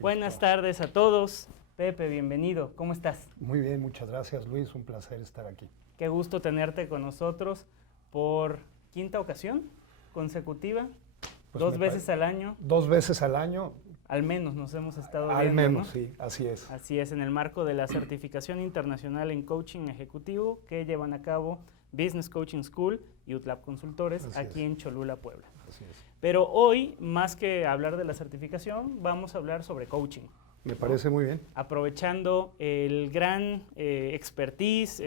Buenas tardes a todos. Pepe, bienvenido. ¿Cómo estás? Muy bien, muchas gracias, Luis. Un placer estar aquí. Qué gusto tenerte con nosotros por quinta ocasión consecutiva. Pues dos veces al año. 2 veces al año. Al menos nos hemos estado viendo. Al menos, ¿no? sí, así es. Así es, en el marco de la certificación internacional en coaching ejecutivo que llevan a cabo Business Coaching School y UTLAB Consultores aquí en Cholula, Puebla. Así es. Pero hoy, más que hablar de la certificación, vamos a hablar sobre coaching. Me parece muy bien. Aprovechando el gran expertise,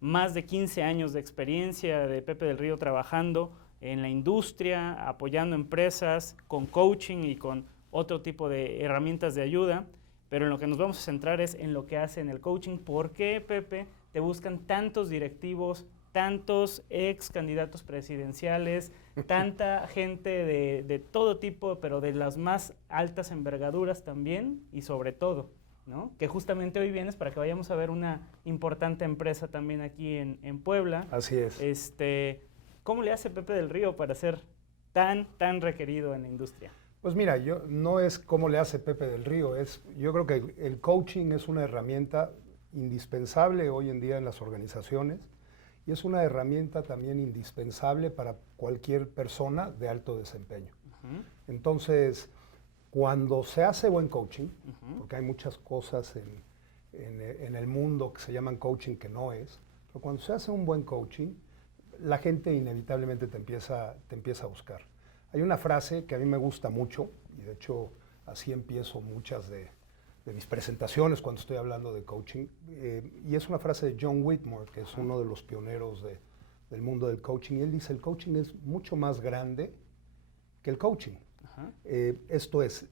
más de 15 años de experiencia de Pepe del Río trabajando en la industria, apoyando empresas con coaching y con otro tipo de herramientas de ayuda, pero en lo que nos vamos a centrar es en lo que hace en el coaching. ¿Por qué, Pepe, te buscan tantos directivos, tantos ex candidatos presidenciales, tanta gente de todo tipo, pero de las más altas envergaduras también y sobre todo, ¿no? Que justamente hoy vienes para que vayamos a ver una importante empresa también aquí en Puebla. Así es. ¿Cómo le hace Pepe del Río para ser tan requerido en la industria? Pues mira, no es cómo le hace Pepe del Río, yo creo que el coaching es una herramienta indispensable hoy en día en las organizaciones y es una herramienta también indispensable para cualquier persona de alto desempeño. Entonces, cuando se hace buen coaching, porque hay muchas cosas en el mundo que se llaman coaching que no es, pero cuando se hace un buen coaching, la gente inevitablemente te empieza a buscar. Hay una frase que a mí me gusta mucho, y de hecho así empiezo muchas de mis presentaciones cuando estoy hablando de coaching, y es una frase de John Whitmore, que es uno de los pioneros del mundo del coaching, y él dice, el coaching es mucho más grande que el coaching. Esto es,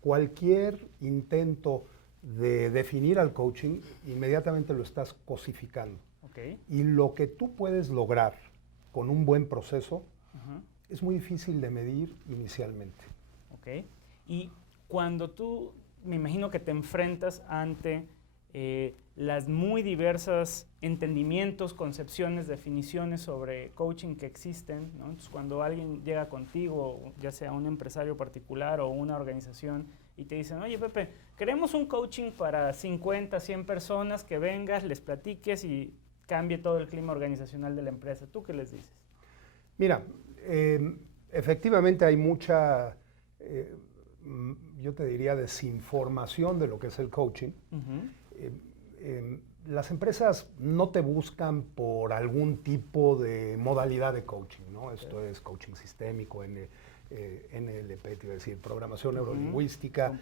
cualquier intento de definir al coaching, inmediatamente lo estás cosificando. Y lo que tú puedes lograr con un buen proceso es muy difícil de medir inicialmente. Y cuando tú, me imagino que te enfrentas ante las muy diversas entendimientos, concepciones, definiciones sobre coaching que existen, ¿no? Entonces, cuando alguien llega contigo, ya sea un empresario particular o una organización, y te dicen, oye Pepe, queremos un coaching para 50, 100 personas, que vengas, les platiques y cambie todo el clima organizacional de la empresa. ¿Tú qué les dices? Mira, efectivamente hay mucha, yo te diría, desinformación de lo que es el coaching. Las empresas no te buscan por algún tipo de modalidad de coaching, ¿no? Esto es coaching sistémico, NLP, te iba a decir, programación neurolingüística,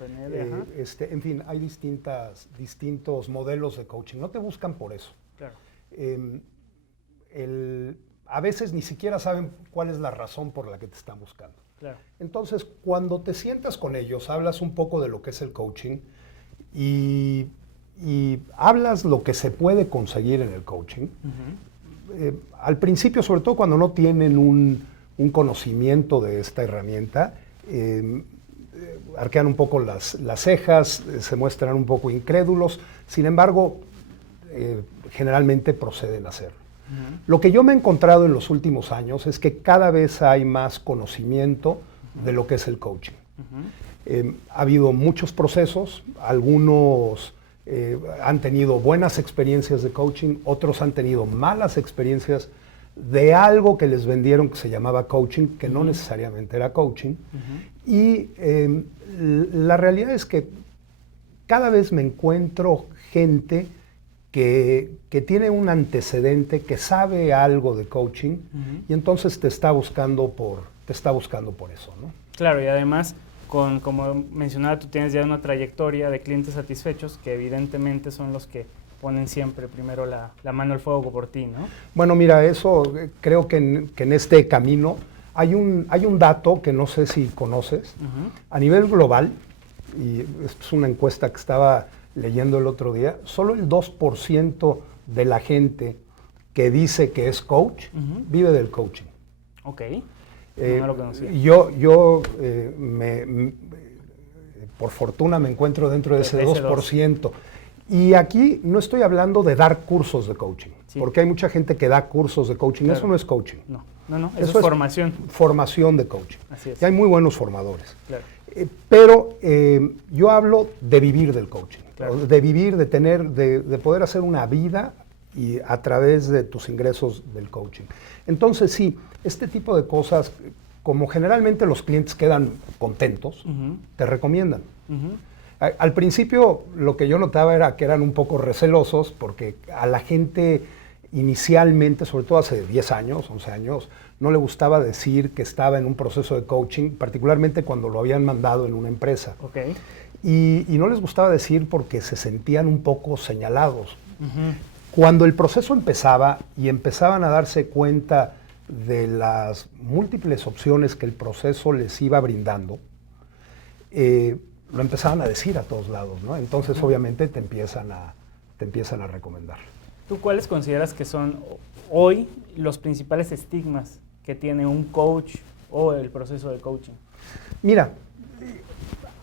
en fin, hay distintos modelos de coaching. No te buscan por eso. Claro. A veces ni siquiera saben cuál es la razón por la que te están buscando. Claro. Entonces, cuando te sientas con ellos, hablas un poco de lo que es el coaching y hablas lo que se puede conseguir en el coaching. Al principio, sobre todo cuando no tienen un conocimiento de esta herramienta, arquean un poco las cejas, se muestran un poco incrédulos, sin embargo, generalmente proceden a hacerlo. Lo que yo me he encontrado en los últimos años es que cada vez hay más conocimiento de lo que es el coaching. Ha habido muchos procesos, algunos han tenido buenas experiencias de coaching, otros han tenido malas experiencias de algo que les vendieron que se llamaba coaching, que no necesariamente era coaching. Y la realidad es que cada vez me encuentro gente que tiene un antecedente, que sabe algo de coaching y entonces te está buscando por eso, ¿no? Claro, y además, como mencionaba, tú tienes ya una trayectoria de clientes satisfechos que evidentemente son los que ponen siempre primero la mano al fuego por ti, ¿no? Bueno, mira, eso creo que en este camino hay un dato que no sé si conoces. A nivel global, y esto es una encuesta que estaba leyendo el otro día, solo el 2% de la gente que dice que es coach vive del coaching. No lo conocía. Yo por fortuna me encuentro dentro de ese 2%. Y aquí no estoy hablando de dar cursos de coaching, porque hay mucha gente que da cursos de coaching. Claro. Eso no es coaching. No, eso es formación. Formación de coaching. Así es. Y hay muy buenos formadores. Claro. Pero yo hablo de vivir del coaching, Claro. de vivir, de poder hacer una vida y a través de tus ingresos del coaching. Entonces sí, este tipo de cosas, como generalmente los clientes quedan contentos, te recomiendan. Al principio lo que yo notaba era que eran un poco recelosos porque a la gente inicialmente, sobre todo hace 10 años, 11 años, no le gustaba decir que estaba en un proceso de coaching, particularmente cuando lo habían mandado en una empresa. Okay. Y no les gustaba decir porque se sentían un poco señalados. Cuando el proceso empezaba y empezaban a darse cuenta de las múltiples opciones que el proceso les iba brindando, lo empezaban a decir a todos lados, ¿no? Entonces, obviamente, te empiezan a recomendar. ¿Tú cuáles consideras que son hoy los principales estigmas que tiene un coach o el proceso de coaching? Mira,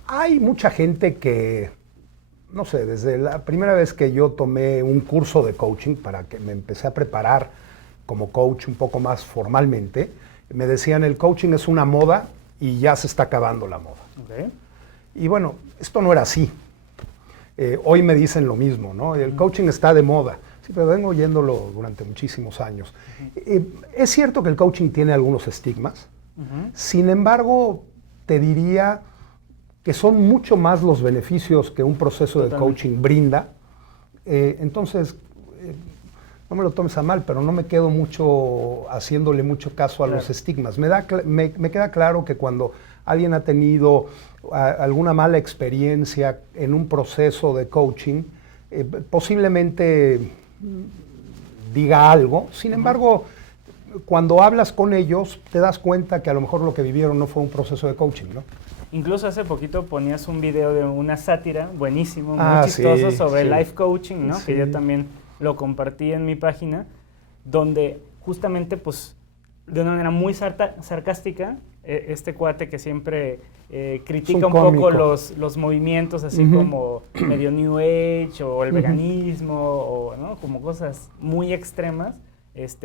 hay mucha gente que, no sé, desde la primera vez que yo tomé un curso de coaching para que me empecé a preparar como coach un poco más formalmente, me decían el coaching es una moda y ya se está acabando la moda. Okay. Y bueno, esto no era así. Hoy me dicen lo mismo, ¿no? El coaching está de moda. Sí, pero vengo oyéndolo durante muchísimos años. Es cierto que el coaching tiene algunos estigmas. Sin embargo, te diría que son mucho más los beneficios que un proceso de coaching brinda. Entonces, no me lo tomes a mal, pero no me quedo mucho haciéndole mucho caso a los estigmas. Me queda claro que cuando alguien ha tenido alguna mala experiencia en un proceso de coaching, posiblemente diga algo. Sin embargo, cuando hablas con ellos, te das cuenta que a lo mejor lo que vivieron no fue un proceso de coaching, ¿no? Incluso hace poquito ponías un video de una sátira buenísimo, muy chistoso, sobre life coaching, ¿no? Sí. Que yo también lo compartí en mi página, donde justamente, pues, de una manera muy sarcástica, este cuate que siempre critica un poco los movimientos así como medio New Age o el veganismo, o, ¿no? Como cosas muy extremas.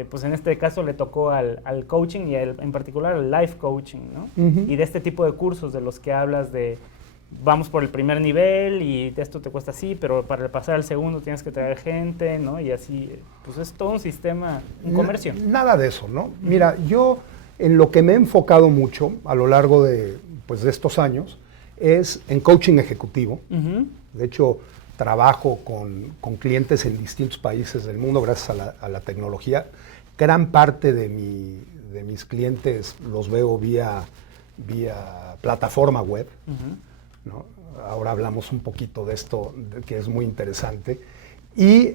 Pues en este caso le tocó al coaching y en particular al life coaching, ¿no? Y de este tipo de cursos de los que hablas de vamos por el primer nivel y esto te cuesta así, pero para pasar al segundo tienes que traer gente, ¿no? Y así, pues es todo un sistema, un comercio. Nada de eso, ¿no? Mira, yo en lo que me he enfocado mucho a lo largo de estos años es en coaching ejecutivo. De hecho, trabajo con clientes en distintos países del mundo gracias a la tecnología. Gran parte de mis clientes los veo vía plataforma web, ¿no? Ahora hablamos un poquito de esto, que es muy interesante. Y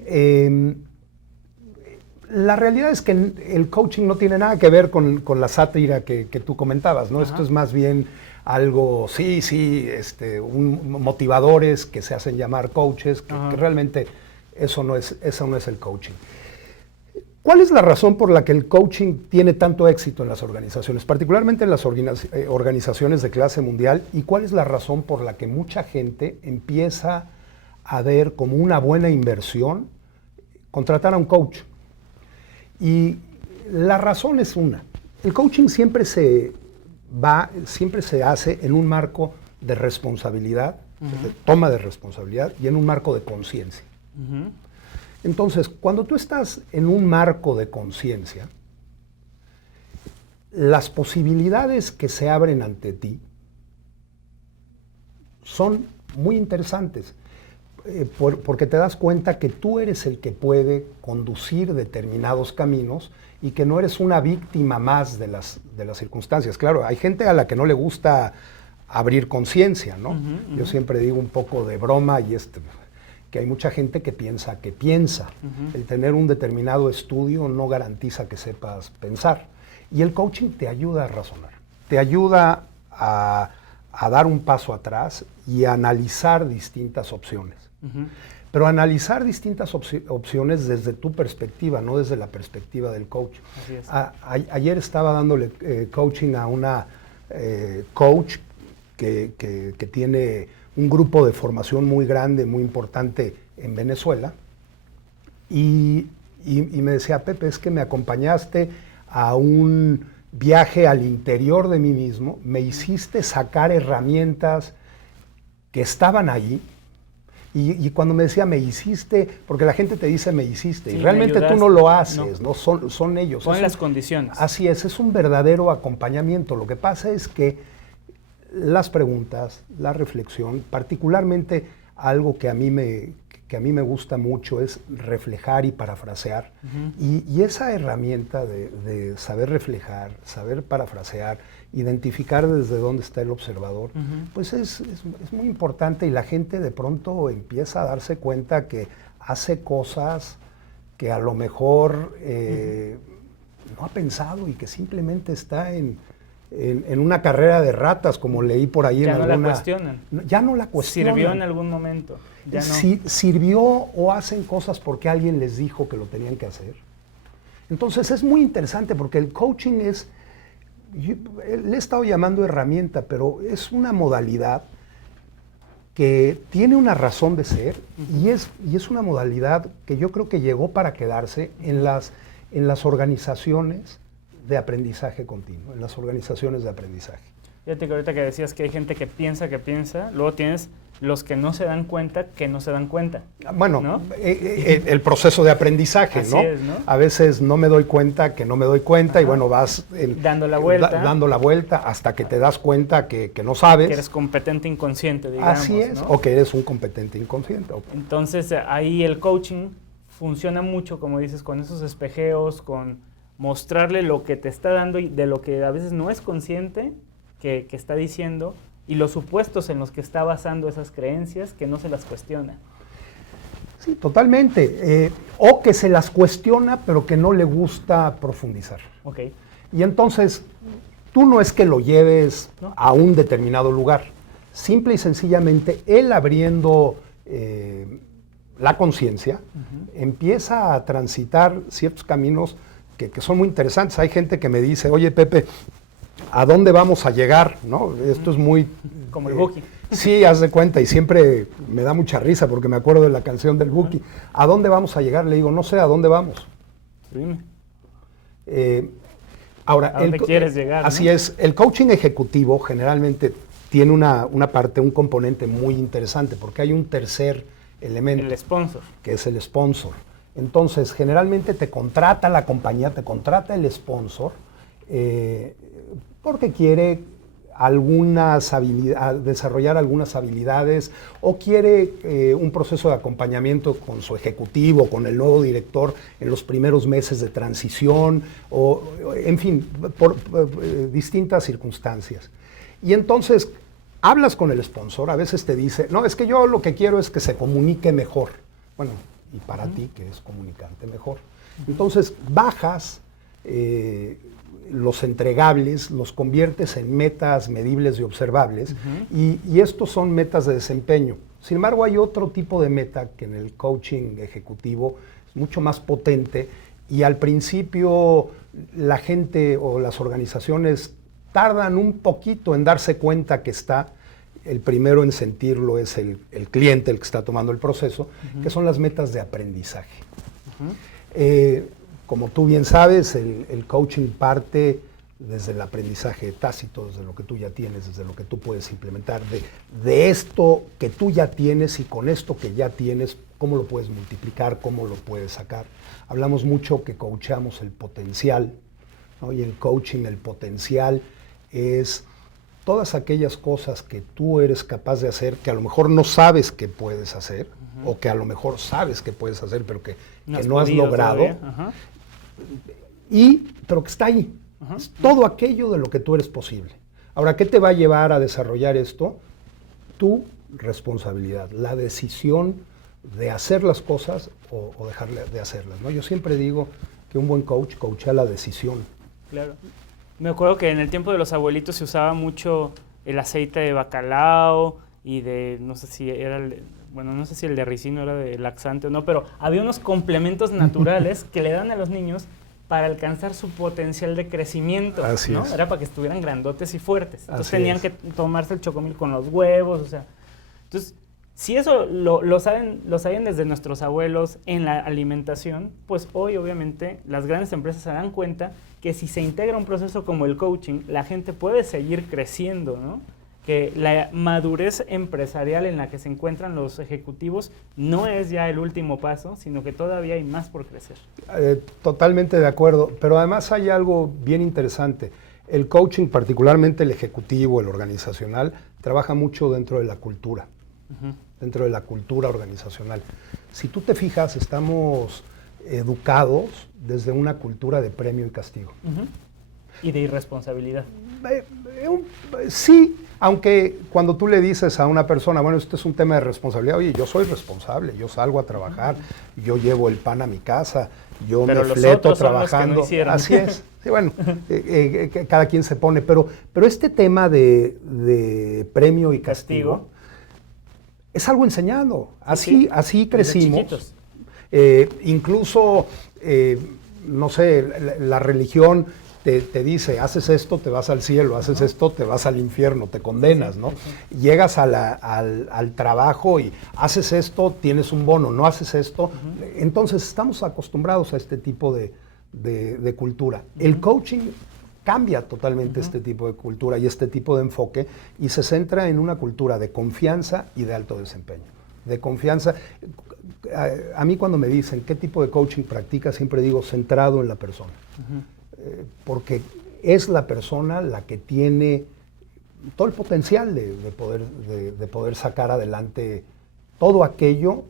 la realidad es que el coaching no tiene nada que ver con la sátira que tú comentabas, ¿no? Esto es más bien algo, motivadores que se hacen llamar coaches, que realmente eso no es el coaching. ¿Cuál es la razón por la que el coaching tiene tanto éxito en las organizaciones, particularmente en las organizaciones de clase mundial? ¿Y cuál es la razón por la que mucha gente empieza a ver como una buena inversión contratar a un coach? Y la razón es una. El coaching siempre se hace en un marco de responsabilidad, de toma de responsabilidad y en un marco de conciencia. Entonces, cuando tú estás en un marco de conciencia, las posibilidades que se abren ante ti son muy interesantes, porque te das cuenta que tú eres el que puede conducir determinados caminos y que no eres una víctima más de las circunstancias. Claro, hay gente a la que no le gusta abrir conciencia, ¿no? Yo siempre digo un poco de broma y que hay mucha gente que piensa que piensa. El tener un determinado estudio no garantiza que sepas pensar. Y el coaching te ayuda a razonar, te ayuda a dar un paso atrás y a analizar distintas opciones. Pero analizar distintas opciones desde tu perspectiva, no desde la perspectiva del coach. Así es. Ayer estaba dándole coaching a una coach que tiene un grupo de formación muy grande, muy importante en Venezuela. Y me decía, Pepe, es que me acompañaste a un viaje al interior de mí mismo, me hiciste sacar herramientas que estaban allí. Y cuando me decía, me hiciste, porque la gente te dice, me hiciste, Sí, y realmente tú no lo haces, ¿no? Son ellos. Son las condiciones. Así es un verdadero acompañamiento. Lo que pasa es que las preguntas, la reflexión, particularmente algo que a mí me gusta mucho es reflejar y parafrasear. Y esa herramienta de saber reflejar, saber parafrasear, identificar desde dónde está el observador, pues es muy importante, y la gente de pronto empieza a darse cuenta que hace cosas que a lo mejor no ha pensado y que simplemente está en una carrera de ratas, como leí por ahí ya en no alguna... la cuestionan. Ya no la cuestionan. Sirvió en algún momento. Ya no. Sirvió, o hacen cosas porque alguien les dijo que lo tenían que hacer. Entonces es muy interesante porque el coaching le he estado llamando herramienta, pero es una modalidad que tiene una razón de ser, y es una modalidad que yo creo que llegó para quedarse en las organizaciones de aprendizaje continuo, en las organizaciones de aprendizaje. Fíjate que ahorita que decías que hay gente que piensa, luego tienes los que no se dan cuenta que no se dan cuenta. Bueno, ¿no? El proceso de aprendizaje, Así ¿no? es, ¿no? A veces no me doy cuenta que no me doy cuenta, y bueno, vas dando la vuelta. Dando la vuelta hasta que te das cuenta que no sabes. Que eres competente inconsciente, digamos. Así es, ¿no? o que eres un competente inconsciente. Entonces ahí el coaching funciona mucho, como dices, con esos espejeos, con mostrarle lo que te está dando y de lo que a veces no es consciente que está diciendo, y los supuestos en los que está basando esas creencias, que no se las cuestiona. Sí, totalmente. O que se las cuestiona, pero que no le gusta profundizar. Okay. Y entonces, tú no es que lo lleves a un determinado lugar. Simple y sencillamente, él abriendo la conciencia, empieza a transitar ciertos caminos que son muy interesantes. Hay gente que me dice, oye, Pepe, ¿a dónde vamos a llegar? ¿No? Esto es muy... Como el Buki. Sí, haz de cuenta, y siempre me da mucha risa porque me acuerdo de la canción del Buki. ¿A dónde vamos a llegar? Le digo, no sé, ¿a dónde vamos? Dime. Ahora, ¿A dónde quieres llegar? Así ¿no? es, el coaching ejecutivo generalmente tiene una parte, un componente muy interesante, porque hay un tercer elemento. El sponsor. Que es el sponsor. Entonces, generalmente te contrata la compañía, te contrata el sponsor, porque quiere desarrollar algunas habilidades, o quiere un proceso de acompañamiento con su ejecutivo, con el nuevo director en los primeros meses de transición, o en fin, por distintas circunstancias. Y entonces hablas con el sponsor, a veces te dice, no, es que yo lo que quiero es que se comunique mejor. Bueno, y para ti, que es comunicante mejor. Entonces bajas los entregables, los conviertes en metas medibles y observables, y estos son metas de desempeño. Sin embargo, hay otro tipo de meta que en el coaching ejecutivo es mucho más potente, y al principio la gente o las organizaciones tardan un poquito en darse cuenta que está. El primero en sentirlo es el cliente, el que está tomando el proceso, que son las metas de aprendizaje. Como tú bien sabes, el coaching parte desde el aprendizaje tácito, desde lo que tú ya tienes, desde lo que tú puedes implementar, de esto que tú ya tienes, y con esto que ya tienes, cómo lo puedes multiplicar, cómo lo puedes sacar. Hablamos mucho que coachamos el potencial, ¿no? Y el coaching, el potencial es todas aquellas cosas que tú eres capaz de hacer, que a lo mejor no sabes que puedes hacer, o que a lo mejor sabes que puedes hacer, pero que no has logrado, pero que está ahí. Es todo aquello de lo que tú eres posible. Ahora, ¿qué te va a llevar a desarrollar esto? Tu responsabilidad, la decisión de hacer las cosas o dejar de hacerlas, ¿no? Yo siempre digo que un buen coach coachea la decisión. Claro. Me acuerdo que en el tiempo de los abuelitos se usaba mucho el aceite de bacalao y no sé si era no sé si el de ricino era de laxante o no, pero había unos complementos naturales que le dan a los niños para alcanzar su potencial de crecimiento. Así ¿no? es. Era para que estuvieran grandotes y fuertes. Entonces Así tenían es. que tomarse el chocomil con los huevos, o sea. Entonces, si eso lo saben desde nuestros abuelos en la alimentación, pues hoy obviamente las grandes empresas se dan cuenta que si se integra un proceso como el coaching, la gente puede seguir creciendo, ¿no? Que la madurez empresarial en la que se encuentran los ejecutivos no es ya el último paso, sino que todavía hay más por crecer. Totalmente de acuerdo, pero además hay algo bien interesante. El coaching, particularmente el ejecutivo, el organizacional, trabaja mucho dentro de la cultura, dentro de la cultura organizacional. Si tú te fijas, estamos educados desde una cultura de premio y castigo. Y de irresponsabilidad. Sí, aunque cuando tú le dices a una persona, bueno, esto es un tema de responsabilidad, oye, yo soy responsable, yo salgo a trabajar, yo llevo el pan a mi casa, yo pero me fleto trabajando. Así es. Sí, bueno, cada quien se pone, pero este tema de premio y castigo es algo enseñado. Así crecimos. Incluso, no sé, la religión te dice, haces esto, te vas al cielo, haces esto, te vas al infierno, te condenas, ¿no? Llegas al trabajo y haces esto, tienes un bono, no haces esto. Entonces estamos acostumbrados a este tipo de cultura. El coaching cambia totalmente este tipo de cultura y este tipo de enfoque y se centra en una cultura de confianza y de alto desempeño. De confianza. A mí cuando me dicen qué tipo de coaching practica, siempre digo centrado en la persona. Porque es la persona la que tiene todo el potencial de poder sacar adelante todo aquello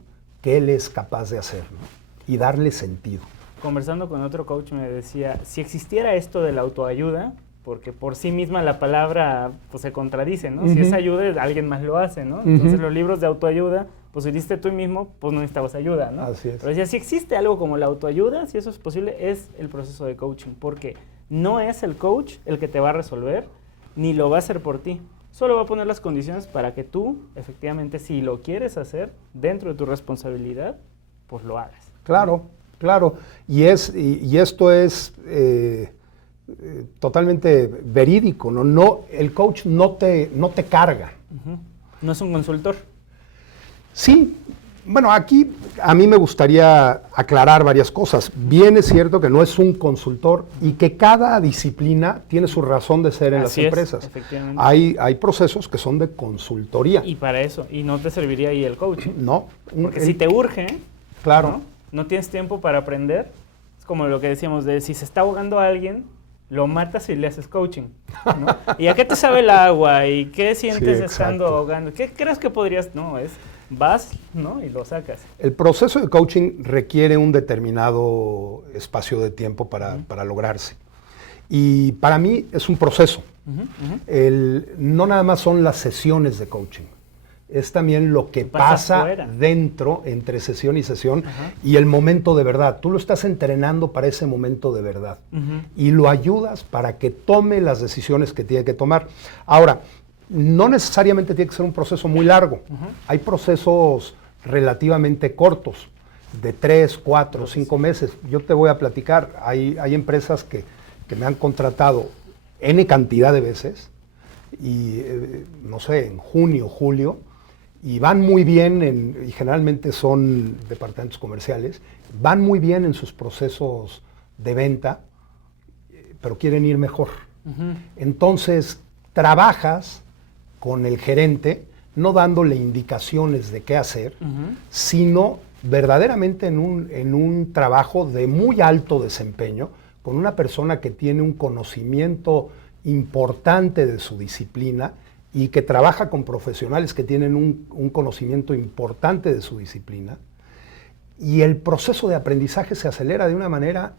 que él es capaz de hacer, ¿no? Y darle sentido. Conversando con otro coach me decía, si existiera esto de la autoayuda, porque por sí misma la palabra pues, se contradice, ¿no? Si es ayuda, alguien más lo hace, ¿no? Entonces los libros de autoayuda, pues si hiciste tú mismo, pues no necesitabas ayuda, ¿no? Así es. Pero decía, si existe algo como la autoayuda, si eso es posible, es el proceso de coaching, porque no es el coach el que te va a resolver, ni lo va a hacer por ti. Solo va a poner las condiciones para que tú, efectivamente, si lo quieres hacer dentro de tu responsabilidad, pues lo hagas. Claro, claro. Y esto es totalmente verídico, ¿no? El coach no te carga. No es un consultor. Sí. Bueno, aquí a mí me gustaría aclarar varias cosas. Bien es cierto que no es un consultor y que cada disciplina tiene su razón de ser en las empresas. Efectivamente. Hay procesos que son de consultoría. Y para eso, y no te serviría ahí el coaching. No. Porque si te urge, claro. ¿no? Tienes tiempo para aprender. Es como lo que decíamos de si se está ahogando a alguien, lo matas y le haces coaching, ¿no? ¿Y a qué te sabe el agua? ¿Y qué sientes estando ahogando? ¿Qué crees que podrías? No, vas, ¿no? Y lo sacas. El proceso de coaching requiere un determinado espacio de tiempo para lograrse. Y para mí es un proceso. No nada más son las sesiones de coaching. Es también lo que pasa dentro, entre sesión y sesión, y el momento de verdad. Tú lo estás entrenando para ese momento de verdad. Y lo ayudas para que tome las decisiones que tiene que tomar. Ahora, no necesariamente tiene que ser un proceso muy largo. Hay procesos relativamente cortos, de 3, 4, 5 meses. Yo te voy a platicar, hay empresas que me han contratado N cantidad de veces, y no sé, en junio, julio, y van muy bien, y generalmente son departamentos comerciales, van muy bien en sus procesos de venta, pero quieren ir mejor. Entonces, trabajas con el gerente, no dándole indicaciones de qué hacer, sino verdaderamente en un trabajo de muy alto desempeño, con una persona que tiene un conocimiento importante de su disciplina y que trabaja con profesionales que tienen un conocimiento importante de su disciplina, y el proceso de aprendizaje se acelera de una manera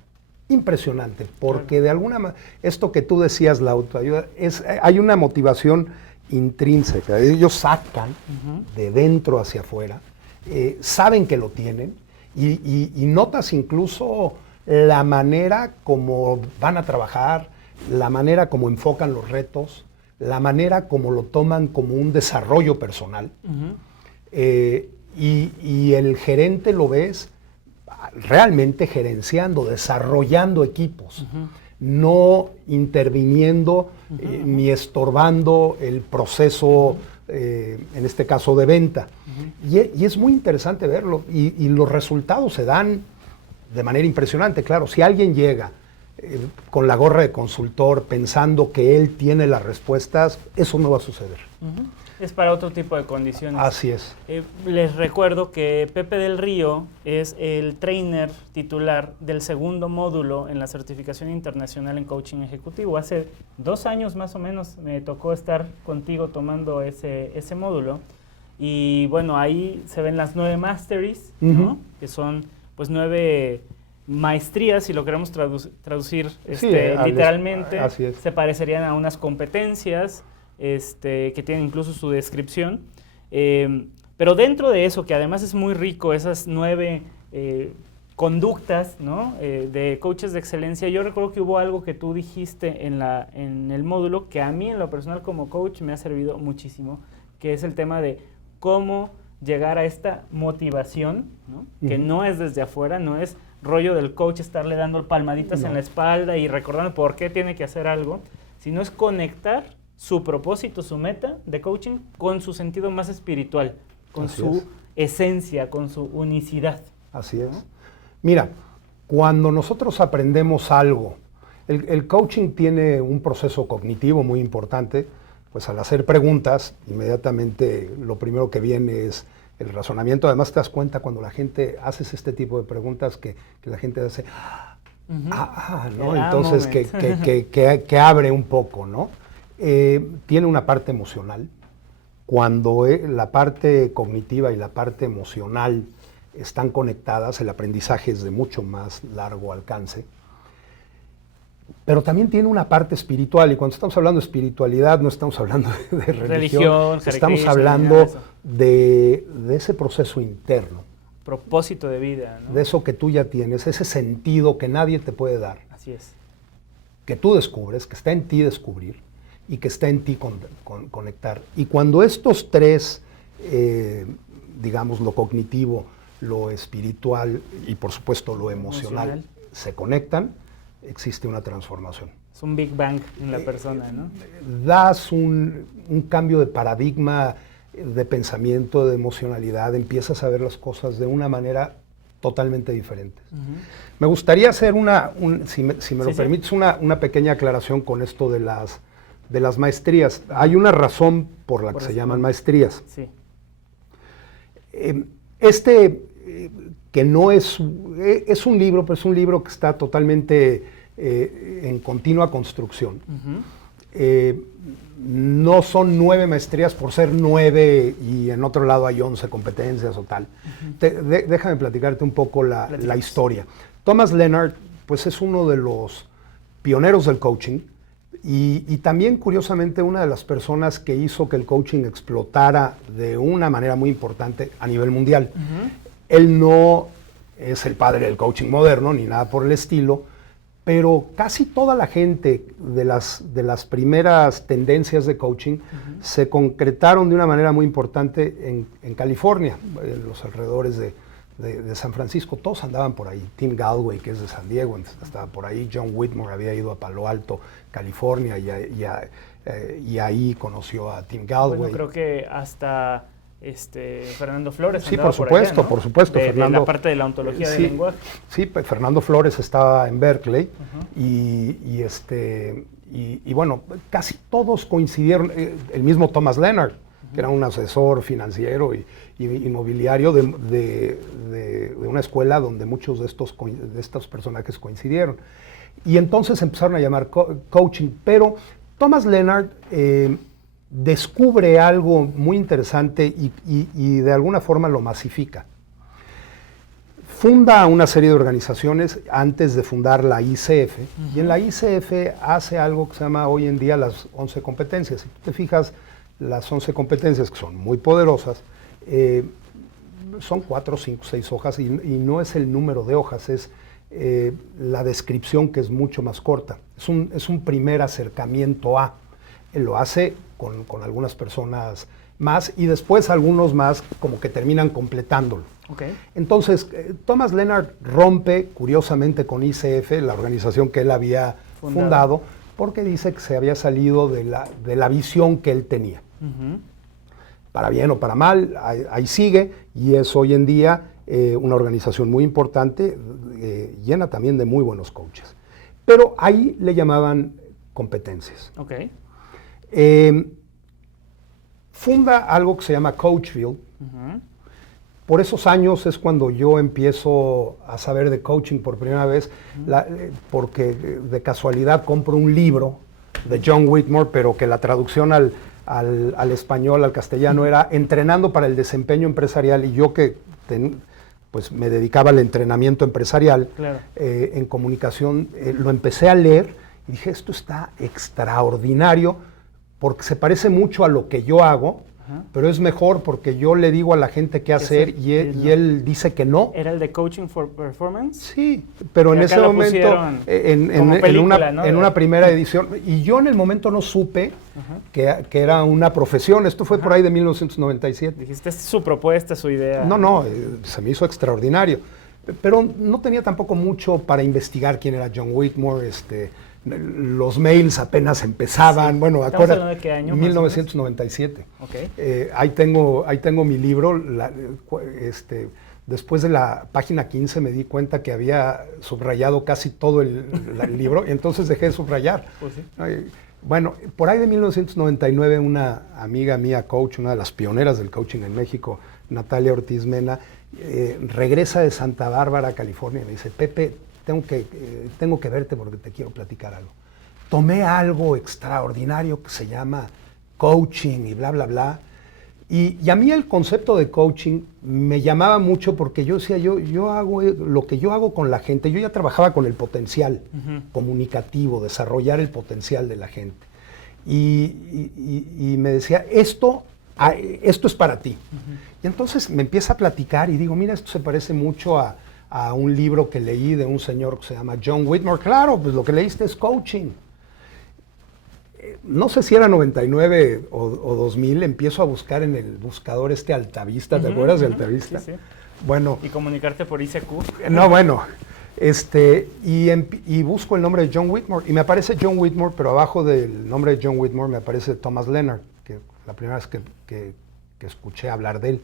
impresionante, porque de alguna manera, esto que tú decías, la autoayuda, hay una motivación intrínseca. Ellos sacan de dentro hacia afuera, saben que lo tienen, y notas incluso la manera como van a trabajar, la manera como enfocan los retos, la manera como lo toman como un desarrollo personal. Y el gerente lo ves realmente gerenciando, desarrollando equipos, no interviniendo ni estorbando el proceso, en este caso de venta. Y es muy interesante verlo, y los resultados se dan de manera impresionante. Claro, si alguien llega con la gorra de consultor pensando que él tiene las respuestas, eso no va a suceder. Es para otro tipo de condiciones. Así es. Les recuerdo que Pepe del Río es el trainer titular del segundo módulo en la certificación internacional en coaching ejecutivo. Hace 2 años más o menos me tocó estar contigo tomando ese módulo. Y bueno, ahí se ven las 9 masteries, ¿no? Que son pues 9 maestrías, si lo queremos traducir literalmente, se parecerían a unas competencias que tienen incluso su descripción. Pero dentro de eso, que además es muy rico, esas 9 conductas, ¿no? De coaches de excelencia, yo recuerdo que hubo algo que tú dijiste en el módulo que a mí en lo personal como coach me ha servido muchísimo, que es el tema de cómo llegar a esta motivación, ¿no? Que no es desde afuera, no es rollo del coach estarle dando palmaditas en la espalda y recordando por qué tiene que hacer algo, sino es conectar su propósito, su meta de coaching con su sentido más espiritual, con su esencia, con su unicidad. Así es. Mira, cuando nosotros aprendemos algo, el coaching tiene un proceso cognitivo muy importante. Pues al hacer preguntas, inmediatamente lo primero que viene es el razonamiento. Además te das cuenta cuando la gente hace este tipo de preguntas que la gente hace, ¿no? Entonces que abre un poco, ¿no? Tiene una parte emocional. Cuando la parte cognitiva y la parte emocional están conectadas, el aprendizaje es de mucho más largo alcance. Pero también tiene una parte espiritual, y cuando estamos hablando de espiritualidad no estamos hablando de religión, estamos hablando de ese proceso interno. Propósito de vida, ¿no? De eso que tú ya tienes, ese sentido que nadie te puede dar. Así es. Que tú descubres, que está en ti descubrir y que está en ti conectar. Y cuando estos 3, digamos lo cognitivo, lo espiritual y por supuesto lo emocional. Se conectan, existe una transformación. Es un Big Bang en la persona, ¿no? Das un cambio de paradigma, de pensamiento, de emocionalidad, empiezas a ver las cosas de una manera totalmente diferente. Me gustaría hacer si me lo permites, una pequeña aclaración con esto de las maestrías. Hay una razón por la que se llaman maestrías. Sí. Que no es un libro, pero es un libro que está totalmente en continua construcción. No son 9 maestrías por ser 9 y en otro lado hay 11 competencias o tal. Déjame platicarte un poco la historia. Thomas Leonard, pues es uno de los pioneros del coaching y también, curiosamente, una de las personas que hizo que el coaching explotara de una manera muy importante a nivel mundial. Él no es el padre del coaching moderno ni nada por el estilo, pero casi toda la gente de las primeras tendencias de coaching se concretaron de una manera muy importante en California, en los alrededores de San Francisco. Todos andaban por ahí. Tim Galway, que es de San Diego, estaba por ahí. John Whitmore había ido a Palo Alto, California, y ahí conoció a Tim Galway. Bueno, creo que hasta Fernando Flores. Sí, por supuesto, por allá, ¿no? Por supuesto. De la parte de la ontología del lenguaje. Sí, pues Fernando Flores estaba en Berkeley y bueno, casi todos coincidieron. El mismo Thomas Leonard, que era un asesor financiero y inmobiliario de una escuela donde muchos de estos personajes coincidieron. Y entonces empezaron a llamar coaching, pero Thomas Leonard descubre algo muy interesante y de alguna forma lo masifica. Funda una serie de organizaciones antes de fundar la ICF, y en la ICF hace algo que se llama hoy en día las 11 competencias. Si tú te fijas, las 11 competencias, que son muy poderosas, son 4, 5, 6 hojas, y no es el número de hojas, es la descripción, que es mucho más corta. Es un primer acercamiento a. Él lo hace con algunas personas más y después algunos más como que terminan completándolo. Okay. Entonces, Thomas Leonard rompe, curiosamente, con ICF, la organización que él había fundado, porque dice que se había salido de la visión que él tenía. Para bien o para mal, ahí sigue, y es hoy en día una organización muy importante, llena también de muy buenos coaches. pero ahí le llamaban competencias. Ok. Funda algo que se llama Coachville. Por esos años es cuando yo empiezo a saber de coaching por primera vez, porque de casualidad compro un libro de John Whitmore, pero que la traducción al español, al castellano, era Entrenando para el Desempeño Empresarial, y yo que pues me dedicaba al entrenamiento empresarial, claro, en comunicación, lo empecé a leer y dije, esto está extraordinario, porque se parece mucho a lo que yo hago, pero es mejor porque yo le digo a la gente qué hacer y él dice que no. ¿Era el de Coaching for Performance? Sí, pero en ese momento, en una primera edición, y yo en el momento no supe que era una profesión. Esto fue por ahí de 1997. Dijiste, es su propuesta, su idea. No, se me hizo extraordinario. Pero no tenía tampoco mucho para investigar quién era John Whitmore. Los mails apenas empezaban. Sí. Bueno, acuérdate. ¿De qué año? 1997. Okay. Ahí tengo mi libro. Después de la página 15 me di cuenta que había subrayado casi todo el libro, y entonces dejé de subrayar. Pues sí. Bueno, por ahí de 1999, una amiga mía, coach, una de las pioneras del coaching en México, Natalia Ortiz Mena, regresa de Santa Bárbara, California, y me dice, Pepe, tengo que verte porque te quiero platicar algo. Tomé algo extraordinario que se llama coaching y bla, bla, bla. Y a mí el concepto de coaching me llamaba mucho porque yo decía, yo hago lo que yo hago con la gente. Yo ya trabajaba con el potencial comunicativo, desarrollar el potencial de la gente. Y me decía, esto es para ti. Y entonces me empieza a platicar y digo, mira, esto se parece mucho a un libro que leí de un señor que se llama John Whitmore. Claro, pues lo que leíste es coaching. No sé si era 99 o 2000, empiezo a buscar en el buscador Altavista, ¿te acuerdas de Altavista? Sí, sí. Bueno. ¿Y comunicarte por ICQ? No, bueno. Y busco el nombre de John Whitmore, y me aparece John Whitmore, pero abajo del nombre de John Whitmore me aparece Thomas Leonard, que la primera vez que escuché hablar de él.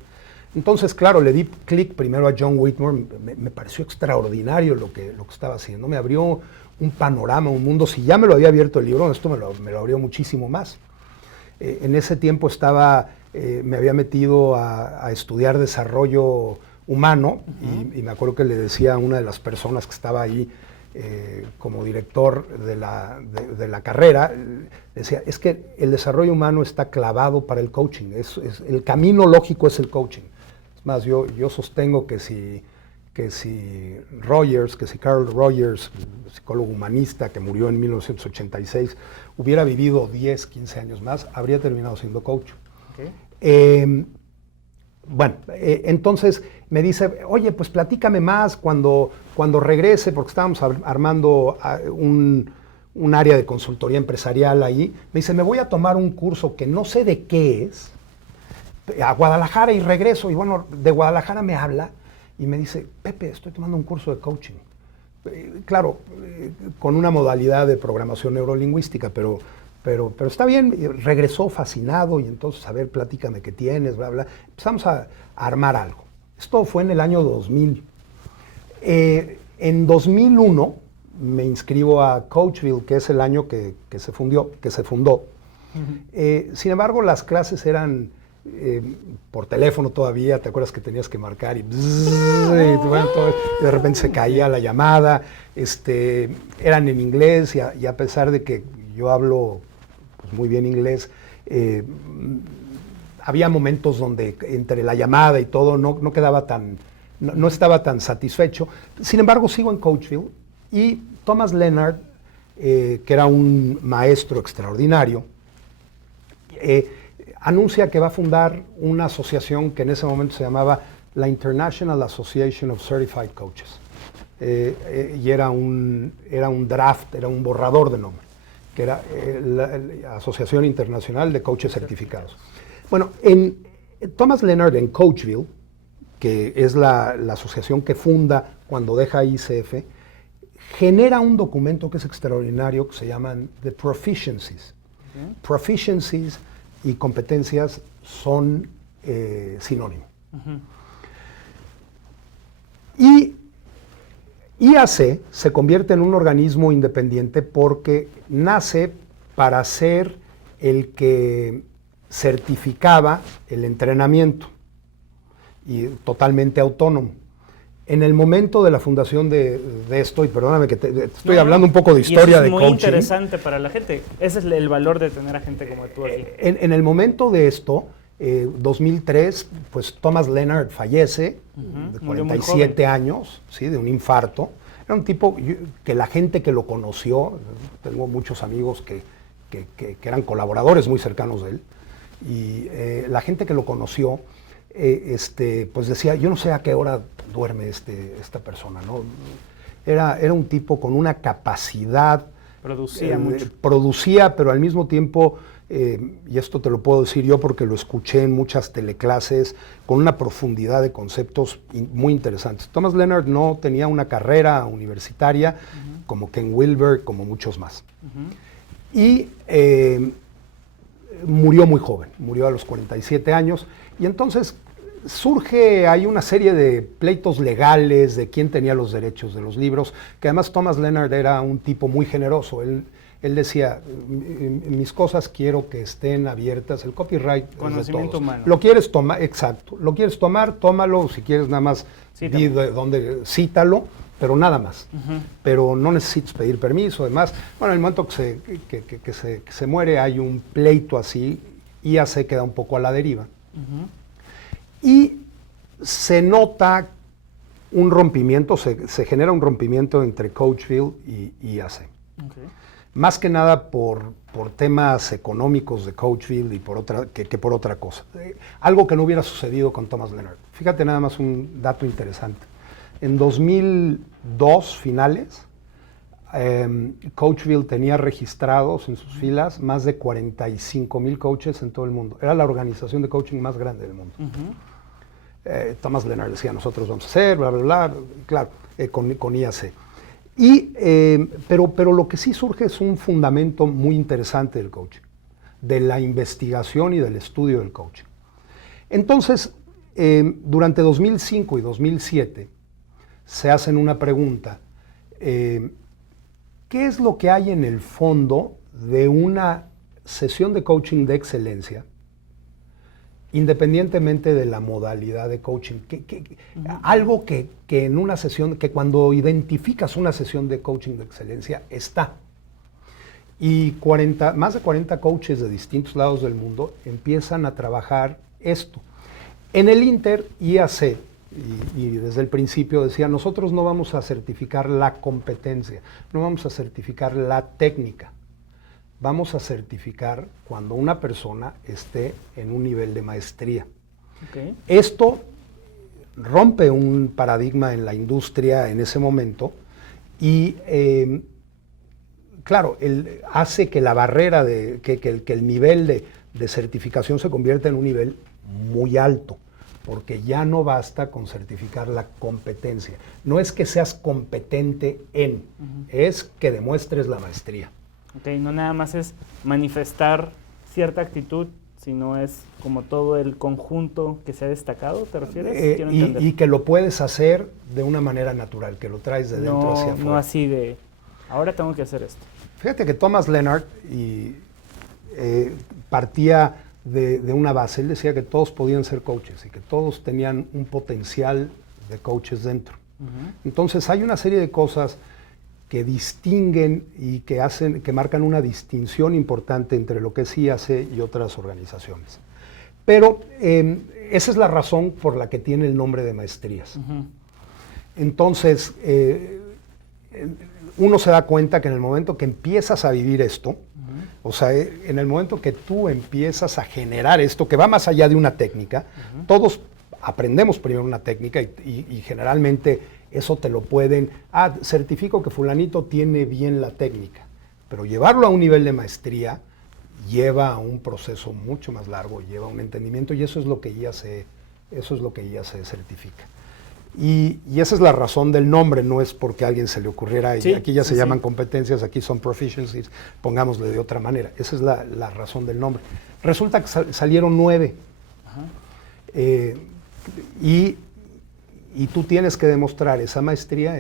Entonces, claro, le di clic primero a John Whitmore, me pareció extraordinario lo que estaba haciendo, me abrió un panorama, un mundo. Si ya me lo había abierto el libro, esto me lo abrió muchísimo más. En ese tiempo me había metido a estudiar desarrollo humano, y me acuerdo que le decía a una de las personas que estaba ahí como director de la carrera, decía, es que el desarrollo humano está clavado para el coaching, el camino lógico es el coaching. Es más, yo sostengo que si Carl Rogers, psicólogo humanista que murió en 1986, hubiera vivido 10, 15 años más, habría terminado siendo coach. Okay. Entonces me dice, oye, pues platícame más cuando regrese, porque estábamos armando un área de consultoría empresarial ahí. Me dice, me voy a tomar un curso que no sé de qué es, a Guadalajara, y regreso. Y bueno, de Guadalajara me habla y me dice, Pepe, estoy tomando un curso de coaching. Claro, con una modalidad de programación neurolingüística, pero está bien. Regresó fascinado, y entonces, a ver, platícame qué tienes, bla, bla. Empezamos a armar algo. Esto fue en el año 2000. En 2001 me inscribo a Coachville, que es el año que se fundó. Sin embargo, las clases eran por teléfono todavía. ¿Te acuerdas que tenías que marcar y de repente se caía la llamada? Eran en inglés, y a pesar de que yo hablo pues muy bien inglés, había momentos donde entre la llamada y todo no quedaba no estaba tan satisfecho. Sin embargo, sigo en Coachville, y Thomas Leonard, que era un maestro extraordinario, anuncia que va a fundar una asociación que en ese momento se llamaba la International Association of Certified Coaches. Y era un draft, era un borrador de nombre, que era la Asociación Internacional de Coaches Certificados. Bueno, Thomas Leonard en Coachville, que es la asociación que funda cuando deja ICF, genera un documento que es extraordinario, que se llaman The Proficiencies. Proficiencies y competencias son sinónimos. Y IAC se convierte en un organismo independiente porque nace para ser el que certificaba el entrenamiento y totalmente autónomo. En el momento de la fundación de esto, y perdóname que te estoy hablando un poco de historia de coaching. Es muy interesante para la gente. Ese es el valor de tener a gente como tú aquí. En el momento de esto, 2003, pues Thomas Leonard fallece, de 47 años, ¿sí? De un infarto. Era un tipo que la gente que lo conoció, tengo muchos amigos que eran colaboradores muy cercanos de él, y la gente que lo conoció, pues decía, yo no sé a qué hora duerme esta persona, ¿no? Era un tipo con una capacidad. Producía mucho. Producía, pero al mismo tiempo, y esto te lo puedo decir yo porque lo escuché en muchas teleclases, con una profundidad de conceptos muy interesantes. Thomas Leonard no tenía una carrera universitaria como Ken Wilber, como muchos más. Y murió muy joven, murió a los 47 años, y entonces hay una serie de pleitos legales de quién tenía los derechos de los libros, que además Thomas Leonard era un tipo muy generoso. Él decía, mis cosas quiero que estén abiertas, el copyright Conocimiento humano. Lo quieres tomar, exacto, lo quieres tomar, tómalo, si quieres nada más di de dónde, cítalo, pero nada más. Pero no necesitas pedir permiso, además. Bueno, en el momento que se muere hay un pleito así, y ya se queda un poco a la deriva. Y se nota un rompimiento, se genera un rompimiento entre Coachville y IAC. Más que nada por temas económicos de Coachville y que por otra cosa. Algo que no hubiera sucedido con Thomas Leonard. Fíjate nada más un dato interesante. En 2002, finales, Coachville tenía registrados en sus filas más de 45,000 coaches en todo el mundo. Era la organización de coaching más grande del mundo. Thomas Leonard decía, nosotros vamos a hacer, bla, bla, bla, claro, con IAC. Pero lo que sí surge es un fundamento muy interesante del coaching, de la investigación y del estudio del coaching. Entonces, durante 2005 y 2007, se hacen una pregunta, ¿qué es lo que hay en el fondo de una sesión de coaching de excelencia, independientemente de la modalidad de coaching? Algo que en una sesión, que cuando identificas una sesión de coaching de excelencia, está. Y más de 40 coaches de distintos lados del mundo empiezan a trabajar esto. En el Inter, IAC, y desde el principio decía, nosotros no vamos a certificar la competencia, no vamos a certificar la técnica. Vamos a certificar cuando una persona esté en un nivel de maestría. Esto rompe un paradigma en la industria en ese momento y, claro, hace que la barrera, que el nivel de certificación se convierta en un nivel muy alto, porque ya no basta con certificar la competencia. No es que seas competente es que demuestres la maestría. No nada más es manifestar cierta actitud, sino es como todo el conjunto que se ha destacado, ¿te refieres? Y que lo puedes hacer de una manera natural, que lo traes de dentro hacia afuera. No así de, ahora tengo que hacer esto. Fíjate que Thomas Leonard partía de una base. Él decía que todos podían ser coaches y que todos tenían un potencial de coaches dentro. Entonces hay una serie de cosas que distinguen y que marcan una distinción importante entre lo que es IAC y otras organizaciones. Pero esa es la razón por la que tiene el nombre de maestrías. Entonces, uno se da cuenta que en el momento que empiezas a vivir esto, o sea, en el momento que tú empiezas a generar esto, que va más allá de una técnica, todos aprendemos primero una técnica y generalmente eso te lo pueden, certifico que fulanito tiene bien la técnica, pero llevarlo a un nivel de maestría lleva a un proceso mucho más largo, lleva a un entendimiento y eso es lo que IAC certifica. Y esa es la razón del nombre, no es porque a alguien se le ocurriera, aquí ya se llaman competencias, aquí son proficiencies, pongámosle de otra manera. Esa es la razón del nombre. Resulta que salieron 9. Y tú tienes que demostrar esa maestría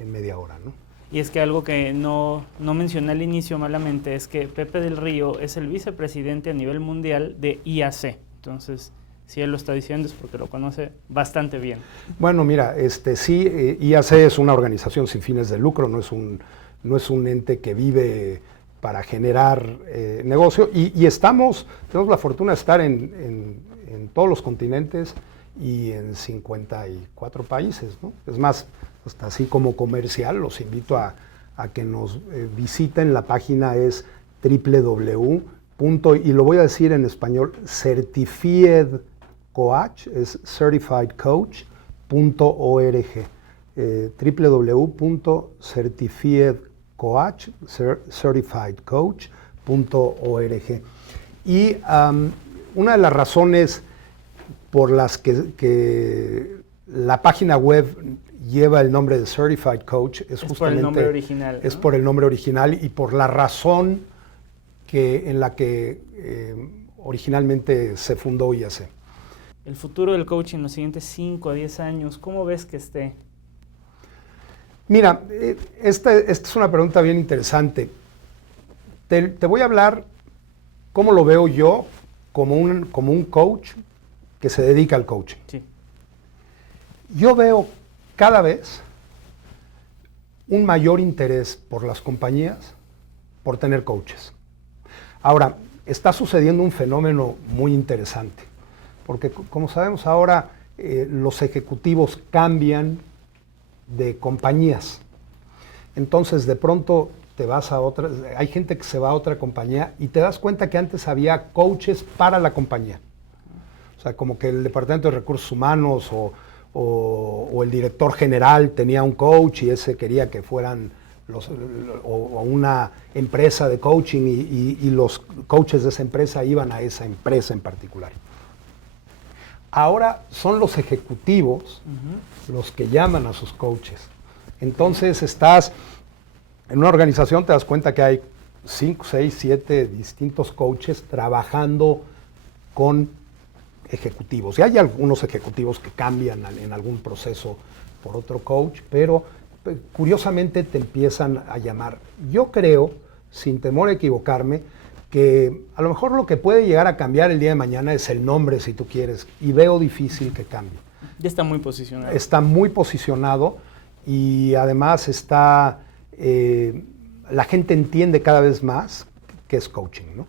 en media hora, ¿no? Y es que algo que no mencioné al inicio malamente es que Pepe del Río es el vicepresidente a nivel mundial de IAC. Entonces, si él lo está diciendo es porque lo conoce bastante bien. Bueno, mira, sí, IAC es una organización sin fines de lucro, no es un ente que vive para generar negocio. Y tenemos la fortuna de estar en todos los continentes y en 54 países, ¿no? Es más, hasta así como comercial, los invito a que nos visiten. La página es www. Y lo voy a decir en español, Certified Coach, es certifiedcoach.org. www.certifiedcoach.org. Y una de las razones por las que la página web lleva el nombre de Certified Coach es justamente por el nombre original, ¿no? Es por el nombre original y por la razón en la que originalmente se fundó IAC. El futuro del coaching en los siguientes 5 a 10 años, ¿cómo ves que esté? Mira, esta es una pregunta bien interesante. Te voy a hablar cómo lo veo yo como un coach que se dedica al coaching. Sí. Yo veo cada vez un mayor interés por las compañías por tener coaches. Ahora, está sucediendo un fenómeno muy interesante, porque como sabemos ahora, los ejecutivos cambian de compañías. Entonces, de pronto te vas a otra, hay gente que se va a otra compañía y te das cuenta que antes había coaches para la compañía. O sea, como que el Departamento de Recursos Humanos o el director general tenía un coach y ese quería que fueran o una empresa de coaching y los coaches de esa empresa iban a esa empresa en particular. Ahora son los ejecutivos los que llaman a sus coaches. Entonces estás en una organización, te das cuenta que hay 5, 6, 7 distintos coaches trabajando con ejecutivos. Y hay algunos ejecutivos que cambian en algún proceso por otro coach, pero curiosamente te empiezan a llamar. Yo creo, sin temor a equivocarme, que a lo mejor lo que puede llegar a cambiar el día de mañana es el nombre, si tú quieres, y veo difícil que cambie. Ya está muy posicionado. Está muy posicionado y además la gente entiende cada vez más qué es coaching, ¿no?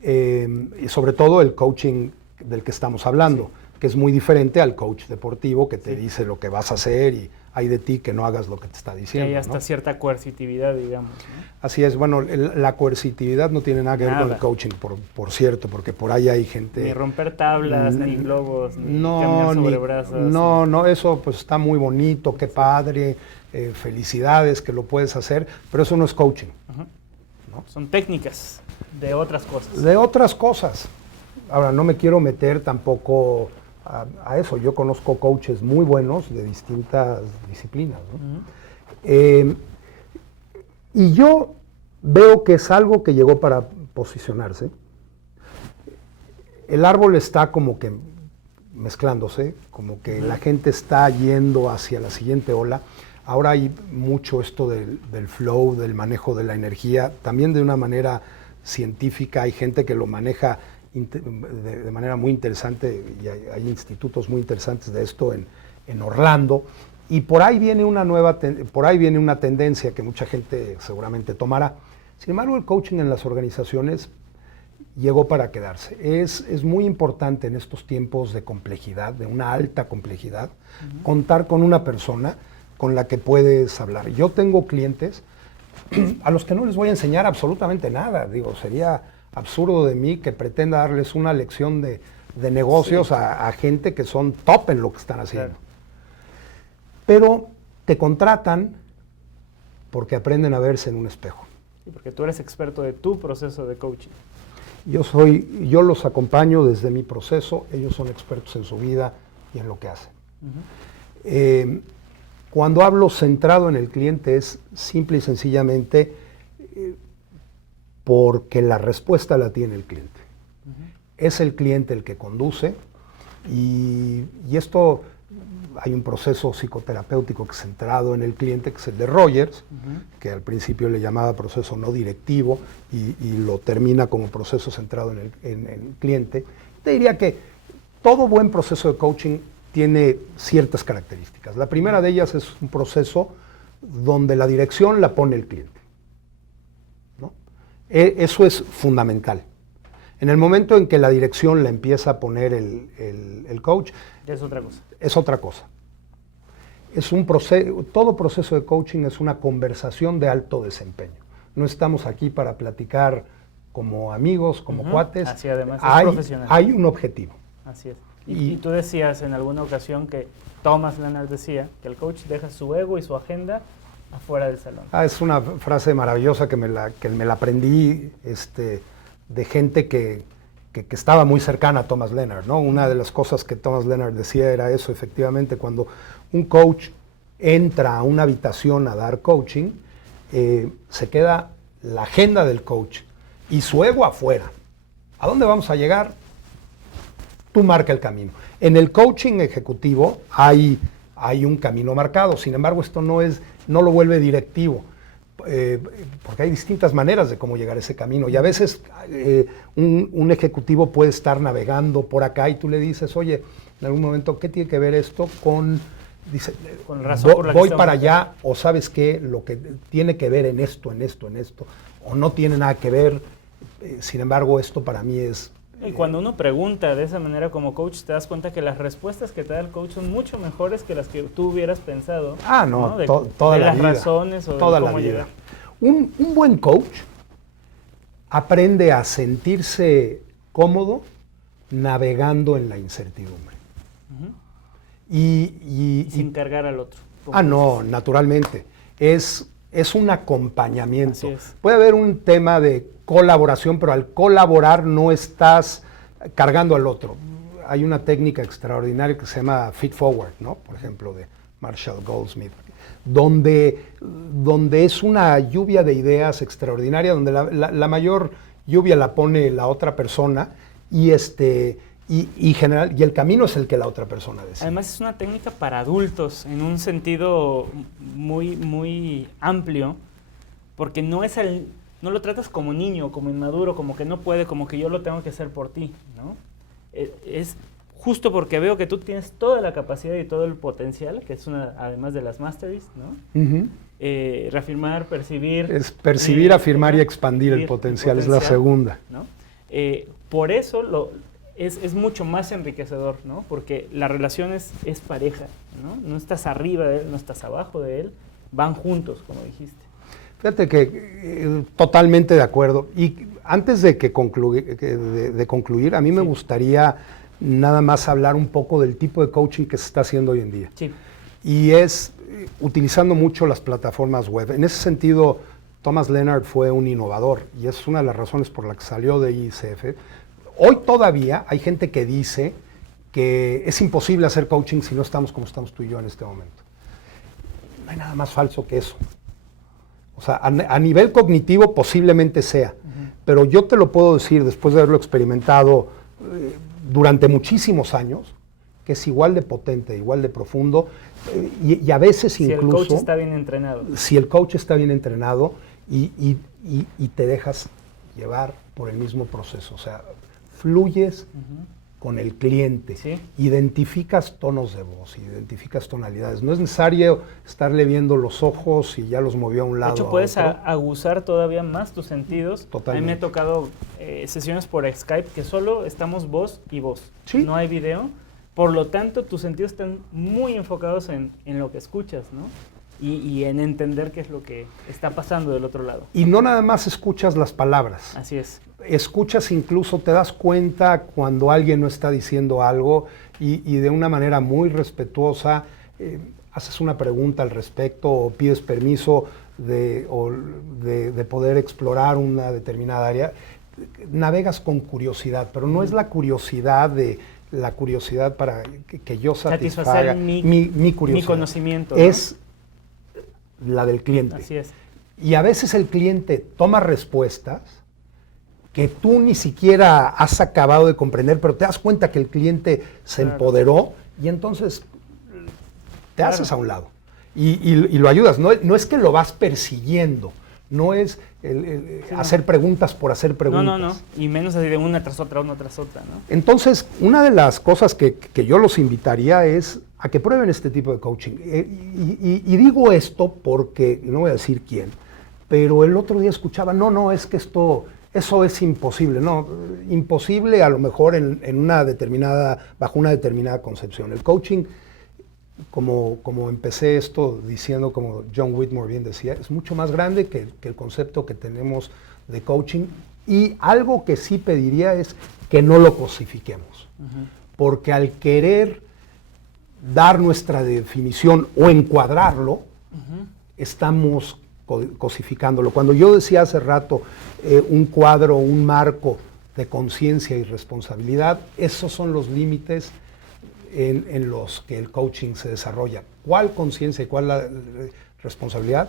Y sobre todo el coaching del que estamos hablando, que es muy diferente al coach deportivo que te dice lo que vas a hacer y hay de ti que no hagas lo que te está diciendo. Que hay hasta cierta coercitividad, digamos, ¿no? Así es, bueno, la coercitividad no tiene nada que ver con el coaching, por cierto, porque por ahí hay gente... Ni romper tablas, ni globos, ni caminar sobre brazos. No, eso pues está muy bonito, qué padre, felicidades que lo puedes hacer, pero eso no es coaching. ¿No? Son técnicas de otras cosas. De otras cosas. Ahora, no me quiero meter tampoco a eso. Yo conozco coaches muy buenos de distintas disciplinas, ¿no? Y yo veo que es algo que llegó para posicionarse. El árbol está como que mezclándose, como que la gente está yendo hacia la siguiente ola. Ahora hay mucho esto del flow, del manejo de la energía, también de una manera científica. Hay gente que lo maneja de manera muy interesante y hay institutos muy interesantes de esto en Orlando. Y por ahí viene una tendencia que mucha gente seguramente tomará. Sin embargo, el coaching en las organizaciones llegó para quedarse. Es muy importante en estos tiempos de complejidad, de una alta complejidad, contar con una persona con la que puedes hablar. Yo tengo clientes a los que no les voy a enseñar absolutamente nada. Digo, sería absurdo de mí que pretenda darles una lección de negocios a gente que son top en lo que están haciendo. Claro. Pero te contratan porque aprenden a verse en un espejo. Sí, porque tú eres experto de tu proceso de coaching. Yo los acompaño desde mi proceso, ellos son expertos en su vida y en lo que hacen. Cuando hablo centrado en el cliente es simple y sencillamente porque la respuesta la tiene el cliente. Es el cliente el que conduce y esto hay un proceso psicoterapéutico que es centrado en el cliente, que es el de Rogers, que al principio le llamaba proceso no directivo y lo termina como proceso centrado en el cliente. Te diría que todo buen proceso de coaching tiene ciertas características. La primera de ellas es un proceso donde la dirección la pone el cliente, ¿no? Eso es fundamental. En el momento en que la dirección la empieza a poner el coach, es otra cosa. Es otra cosa. Es un proceso, todo proceso de coaching es una conversación de alto desempeño. No estamos aquí para platicar como amigos, como cuates. Así además es profesional. Hay un objetivo. Así es. Y tú decías en alguna ocasión que Thomas Leonard decía que el coach deja su ego y su agenda afuera del salón. Es una frase maravillosa que me la aprendí de gente que estaba muy cercana a Thomas Leonard, ¿no? Una de las cosas que Thomas Leonard decía era eso, efectivamente, cuando un coach entra a una habitación a dar coaching, se queda la agenda del coach y su ego afuera. ¿A dónde vamos a llegar? Tú marca el camino. En el coaching ejecutivo hay un camino marcado, sin embargo esto no lo vuelve directivo. Porque hay distintas maneras de cómo llegar a ese camino y a veces un ejecutivo puede estar navegando por acá y tú le dices, oye, en algún momento, ¿qué tiene que ver esto con, dice, con razón por la voy para allá, o sabes qué, lo que tiene que ver en esto, o no tiene nada que ver, sin embargo esto para mí es... Y cuando uno pregunta de esa manera como coach, te das cuenta que las respuestas que te da el coach son mucho mejores que las que tú hubieras pensado. No, toda la vida. De las razones o toda de cómo la vida. llegar. Un buen coach aprende a sentirse cómodo navegando en la incertidumbre. Y sin cargar al otro. No, naturalmente. Es un acompañamiento. Así es. Puede haber un tema de colaboración, pero al colaborar no estás cargando al otro. Hay una técnica extraordinaria que se llama feed forward, ¿no? Por ejemplo, de Marshall Goldsmith, donde es una lluvia de ideas extraordinaria, donde la mayor lluvia la pone la otra persona y el camino es el que la otra persona decide. Además es una técnica para adultos en un sentido muy, muy amplio, porque no lo tratas como niño, como inmaduro, como que no puede, como que yo lo tengo que hacer por ti, ¿no? Es justo porque veo que tú tienes toda la capacidad y todo el potencial, que es además de las masteries, ¿no? Reafirmar, percibir. Es percibir, afirmar y expandir el potencial, es la segunda. ¿No? Por eso es mucho más enriquecedor, ¿no? Porque la relación es pareja, ¿no? No estás arriba de él, no estás abajo de él, van juntos, como dijiste. Fíjate que totalmente de acuerdo. Y antes de concluir, a mí me gustaría nada más hablar un poco del tipo de coaching que se está haciendo hoy en día. Sí. Y es utilizando mucho las plataformas web. En ese sentido, Thomas Leonard fue un innovador y es una de las razones por la que salió de ICF. Hoy todavía hay gente que dice que es imposible hacer coaching si no estamos como estamos tú y yo en este momento. No hay nada más falso que eso. O sea, a nivel cognitivo posiblemente sea, pero yo te lo puedo decir después de haberlo experimentado durante muchísimos años, que es igual de potente, igual de profundo, y a veces incluso... Si el coach está bien entrenado. Si el coach está bien entrenado y te dejas llevar por el mismo proceso, o sea, fluyes con el cliente, ¿sí? Identificas tonos de voz, identificas tonalidades. No es necesario estarle viendo los ojos y ya los movió a un lado. De hecho, puedes aguzar todavía más tus sentidos. Totalmente. A mí me ha tocado sesiones por Skype que solo estamos voz y voz. ¿Sí? No hay video. Por lo tanto, tus sentidos están muy enfocados en lo que escuchas, ¿no? Y en entender qué es lo que está pasando del otro lado. Y no nada más escuchas las palabras. Así es. Escuchas incluso, te das cuenta cuando alguien no está diciendo algo y de una manera muy respetuosa haces una pregunta al respecto o pides permiso de poder explorar una determinada área. Navegas con curiosidad, pero no es la curiosidad para que yo satisfaga mi curiosidad. Mi conocimiento. Es la del cliente. Así es. Y a veces el cliente toma respuestas que tú ni siquiera has acabado de comprender, pero te das cuenta que el cliente se empoderó y entonces te haces a un lado y lo ayudas. No es que lo vas persiguiendo, no es hacer preguntas por hacer preguntas. No. Y menos así de una tras otra, ¿no? Entonces, una de las cosas que yo los invitaría es a que prueben este tipo de coaching. Y digo esto porque, no voy a decir quién, pero el otro día escuchaba, es que eso es imposible. No, imposible a lo mejor bajo una determinada concepción. El coaching, como empecé esto diciendo, como John Whitmore bien decía, es mucho más grande que el concepto que tenemos de coaching. Y algo que sí pediría es que no lo cosifiquemos. Porque al querer dar nuestra definición o encuadrarlo, estamos cosificándolo. Cuando yo decía hace rato un cuadro, un marco de conciencia y responsabilidad, esos son los límites en los que el coaching se desarrolla. ¿Cuál conciencia y cuál la responsabilidad?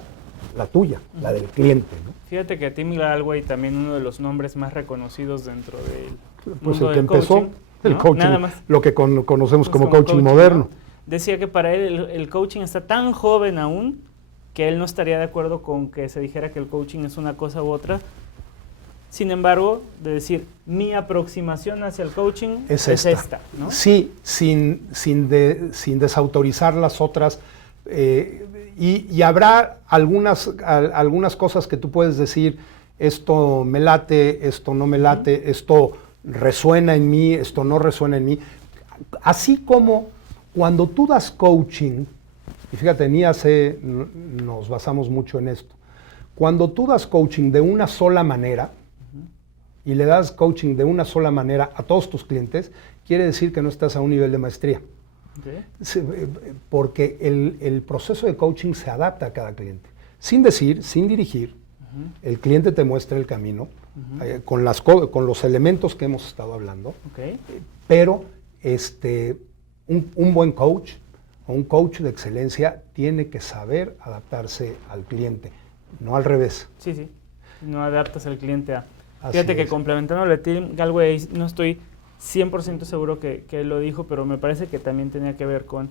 La tuya, la del cliente, ¿no? Fíjate que Tim Gallwey, también uno de los nombres más reconocidos dentro del pues mundo el que del empezó coaching, el ¿no? coaching, Nada más. lo que conocemos Pues como coaching moderno. ¿no? Decía que para él el coaching está tan joven aún que él no estaría de acuerdo con que se dijera que el coaching es una cosa u otra. Sin embargo, de decir, mi aproximación hacia el coaching es esta, ¿no? Sí, sin desautorizar las otras. Y habrá algunas cosas que tú puedes decir, esto me late, esto no me late, esto resuena en mí, esto no resuena en mí. Así como cuando tú das coaching, y fíjate, en IAC nos basamos mucho en esto, cuando tú das coaching de una sola manera, y le das coaching de una sola manera a todos tus clientes, quiere decir que no estás a un nivel de maestría. Okay. Porque el proceso de coaching se adapta a cada cliente. Sin dirigir, el cliente te muestra el camino con los elementos que hemos estado hablando. Okay. Pero un buen coach o un coach de excelencia tiene que saber adaptarse al cliente, no al revés. Sí. No adaptas al cliente a... Fíjate que complementándole a Tim Gallwey, no estoy 100% seguro que él lo dijo, pero me parece que también tenía que ver con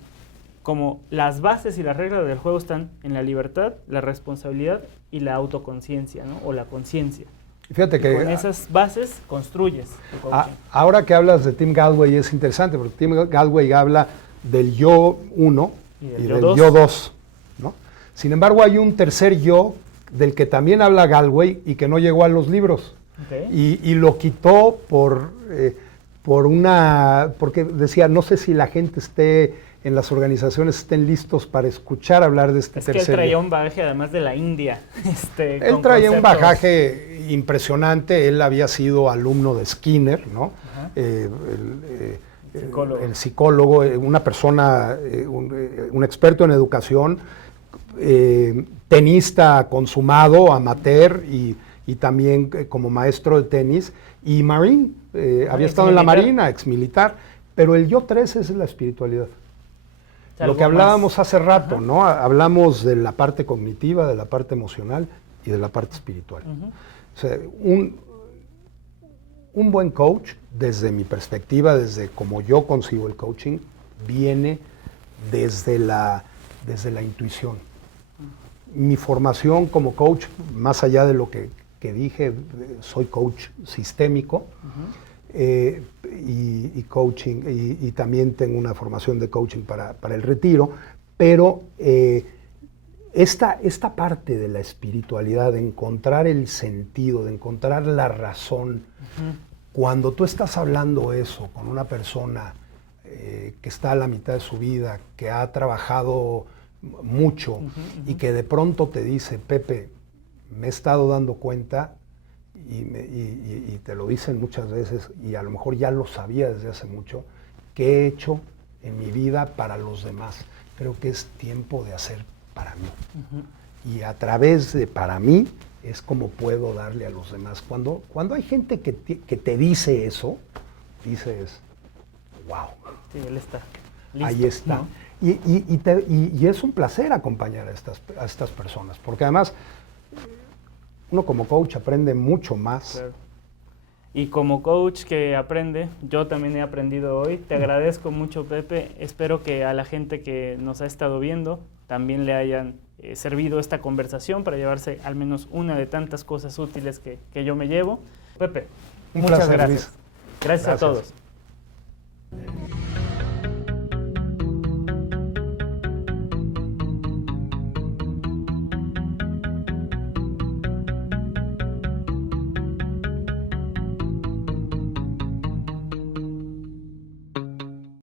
como las bases y las reglas del juego están en la libertad, la responsabilidad y la autoconciencia, ¿no? O la conciencia. Fíjate que con esas bases construyes tu coaching. Ahora que hablas de Tim Gallwey es interesante, porque Tim Gallwey habla del yo 1 y del yo 2, ¿no? Sin embargo, hay un tercer yo del que también habla Gallwey y que no llegó a los libros. Okay. Y lo quitó porque decía, no sé si la gente en las organizaciones estén listos para escuchar hablar de este tercer yo. Es que él traía un bagaje además de la India. Él traía un bagaje impresionante, él había sido alumno de Skinner, ¿no? El psicólogo, una persona, un experto en educación, tenista consumado, amateur y también como maestro de tenis, y Marine, había estado en la Marina, exmilitar, pero el yo 3 es la espiritualidad. Lo que hablábamos hace rato, ¿no? Hablamos de la parte cognitiva, de la parte emocional y de la parte espiritual. O sea, un buen coach, desde mi perspectiva, desde como yo concibo el coaching, viene desde la intuición. Mi formación como coach, más allá de lo que dije, soy coach sistémico y coaching, y también tengo una formación de coaching para el retiro, pero esta parte de la espiritualidad, de encontrar el sentido, de encontrar la razón, cuando tú estás hablando eso con una persona que está a la mitad de su vida, que ha trabajado mucho y que de pronto te dice, Pepe, me he estado dando cuenta y te lo dicen muchas veces y a lo mejor ya lo sabía desde hace mucho, que he hecho en mi vida para los demás. Creo que es tiempo de hacer para mí. Y a través de para mí es como puedo darle a los demás. Cuando hay gente que te dice eso, dices, wow. Sí, él está listo. Ahí está. ¿No? Y es un placer acompañar a estas personas, porque además uno como coach aprende mucho más Y como coach que aprende, yo también he aprendido hoy. Te agradezco mucho, Pepe. Espero que a la gente que nos ha estado viendo también le hayan servido esta conversación para llevarse al menos una de tantas cosas útiles que yo me llevo. Pepe, Un muchas placer, gracias. Luis. Gracias a todos.